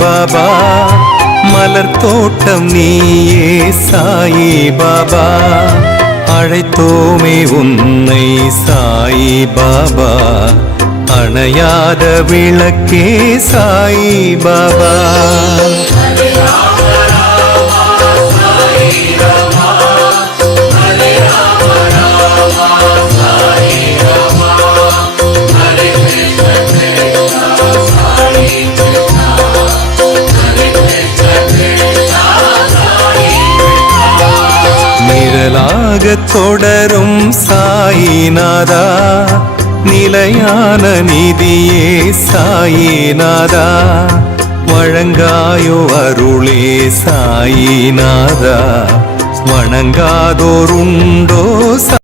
பாபா, மலர் தோட்டம் நீயே சாயி பாபா, அழைத்தோமே உன்னை சாயி பாபா, அணையாத விளக்கே சாயி பாபா. நிழலாக தொடரும் சாயிநாதா, நிலையான நிதியே சாயிநாதா, வழங்காயோ அருளே சாயிநாதா, வணங்காதோருண்டோ